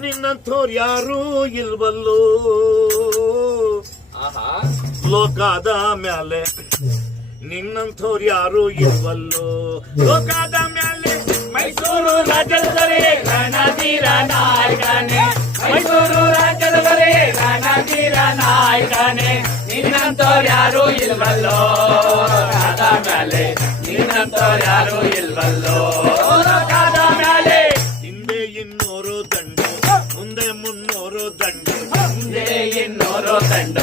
ನಿನ್ನಂಥವ್ರು ಯಾರೂ ಇಲ್ವಲ್ಲೋ. ಆಹಾ. ಲೋಕದ ಮ್ಯಾಲೆ ನಿನ್ನಂಥೋರ್ ಯಾರೂ ಇಲ್ವಲ್ಲೋ. ಲೋಕದ ಮ್ಯಾಲೆ ಮೈಸೂರು ರಾಜ್ಯದ ದೊರೆ ರಣಧೀರ ನಾಯಕನೇ. ಮೈಸೂರು ರಾಜ್ಯದ ಬರೇ ರಣಧೀರ ನಾಯಕನೇ. ನಿನ್ನಂಥೋರ್ ಯಾರು ಇಲ್ವಲ್ಲೋ. ಕಾದ ಮ್ಯಾಲೆ ನಿನ್ನಂಥೋರ್ ಯಾರು ಇಲ್ವಲ್ಲೋ. ಕಾದ ಮ್ಯಾಲೆ ಹಿಂದೆ ಇನ್ನೂರು ದಂಡು ಮುಂದೆ ಮುನ್ನೂರು ದಂಡ. ಮುಂದೆ ಇನ್ನೂರು ದಂಡ.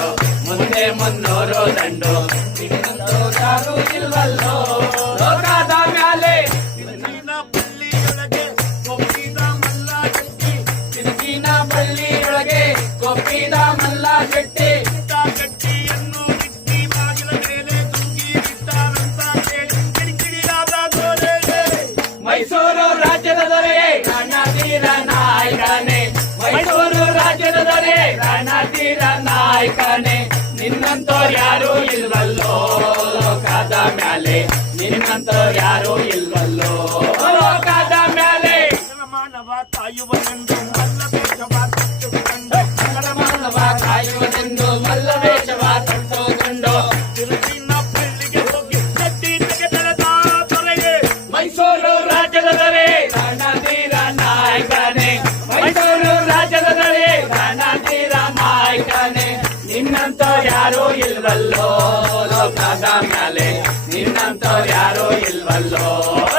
ಮುಂದೆ ಮುನ್ನೂರು ದಂಡ. ಇಲ್ವಲ್ಲೋ? ಲೋಕದ ಮೇಲೆ ನಿನ್ನ ಪಳ್ಳಿಯೊಳಗೆ ಕೊಬ್ಬಿದ ಮಲ್ಲ ಗಟ್ಟಿ ತಿರುಗಿನ ಬಳ್ಳಿಯೊಳಗೆ ಕೊಪ್ಪಿದ ಮಲ್ಲ ಶೆಟ್ಟಿ ಇಟ್ಟ ಗಟ್ಟಿಯನ್ನು ಇಟ್ಟಿ ಬಾಗಿಲ ಮೇಲೆ ತೂಗಿ ಬಿಟ್ಟಾರಂತ ಕೇಳಿ ಕಿಡಿಕಿಡಿಯಾದ ಗೋಡೆಗೆ ಮೈಸೂರು ರಾಜ್ಯದ ದೊರೆ ರಣಧೀರ ನಾಯಕನೇ. ನಾಯಕನೇ ನಿನ್ನಂತವ್ರು ಯಾರು ಇಲ್ವಲ್ಲೋ ಲೋಕದ ಮ್ಯಾಲೆ ನಿನ್ನಂತವ್ರು ಯಾರು ಇಲ್ವಲ್ಲೋ ಲೋಕದ ಮ್ಯಾಲೆ ಮಾನವ ಕಾಯುವನೆಂದು ಮಲ್ಲ ಯಾರು ಇಲ್ವಲ್ಲೋ? ಲೋಕದ ಮ್ಯಾಲೆ. ನಿನ್ನಂತವ್ರು ಯಾರು ಇಲ್ವಲ್ಲೋ?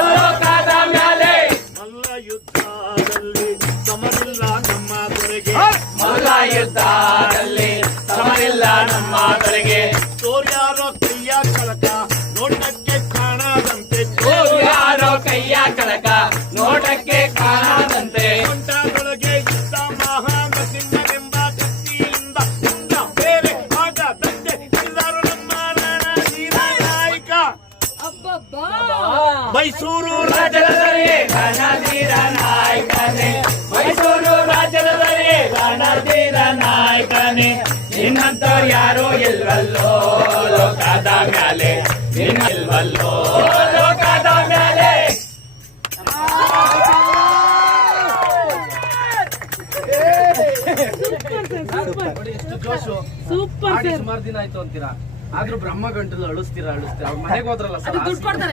ಲೋಕದ ಮ್ಯಾಲೆ. ಮಲ್ಲ ಯುದ್ಧದಲ್ಲಿ ಸಮರಿಲ್ಲ ನಮ್ಮ ದೊರೆಗೆ ಮಲ್ಲ ಯುದ್ಧದಲ್ಲಿ ಸಮರಿಲ್ಲ ನಮ್ಮ ದೊರೆಗೆ ಮೈಸೂರು ರಾಜ್ಯದ ದೊರೆ ರಣಧೀರ ನಾಯಕನೇ. ಮೈಸೂರು ರಾಜ್ಯದ ದೊರೆ ರಣಧೀರ ನಾಯಕನೇ. ನಿನ್ನಂತವ್ರು ಯಾರೋ ಇಲ್ವಲ್ಲೋ ಲೋಕದ ಮ್ಯಾಲೆ. ನಿನ್ನಿಲ್ವಲ್ಲೋ ಲೋಕದ ಮ್ಯಾಲೆ. ನೋಡಿ ಎಷ್ಟು ಜೋಶು ಸೂಪರ್ ಸರ್. ಸುಮಾರು ದಿನ ಆಯ್ತು ಅಂತೀರಾ? ಆದ್ರೂ ಬ್ರಹ್ಮ ಗಂಟಲು ಅಳಿಸ್ತೀರಾ ಅಳಿಸ್ತೀರಾ? ಅವ್ರ ಮನೆಗೆ ಹೋದ್ರಲ್ಲ ಸರ್ ದುಡ್ಡು ಕೊಡ್ತಾರೆ.